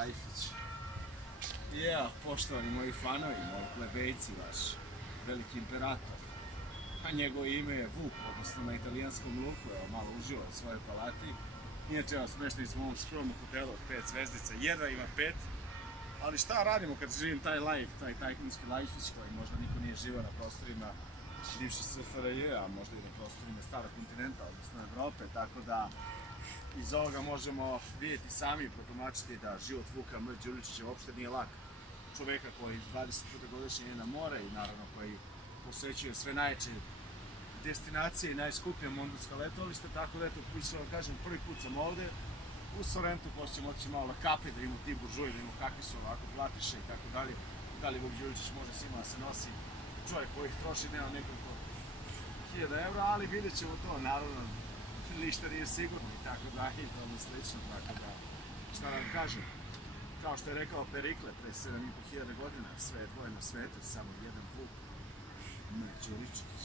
Lajfić. Poštovani moji fanovi, moji plebejci, vaš veliki imperator. A njegovo ime je Vuk, odnosno na italijanskom luku, evo malo uživa u svojoj palati. Inače, evo, smešteni smo u ovom skromnom hotelu od 5 zvezdica, jedva ima 5. Ali šta radimo kad živim taj life, taj tajkunski Lajfić koji možda niko nije živao na prostorima bivše SFRJ, a možda i na prostorima starog kontinenta, odnosno Evrope, tako da iz ovoga možemo vidjeti sami i protumačiti da život Vuka M. Đuričića uopšte nije lak. Čoveka koji 20 puta godišnje je na more i naravno koji posećuje sve najjače destinacije i najskuplja mondulska letovališta, tako da eto, pisao da kažem, prvi put sam ovde u Sorrentu, pošto ćemo otići malo na kape, da imamo ti buržuji, da imamo kakvi su ovako platiše i tako dalje. Da li Vuk Đuričić može svima da se nosi, čovjek koji ih troši nema nekoliko hiljada evra, ali vidjet ćemo to, naravno, ništa nije sigurno i tako dalje i tome slično, tako da, šta nam kažem, kao što je rekao Perikle pre 7.500 godina, sve je dvoje na svetu, samo jedan Vuk M. Đuričić.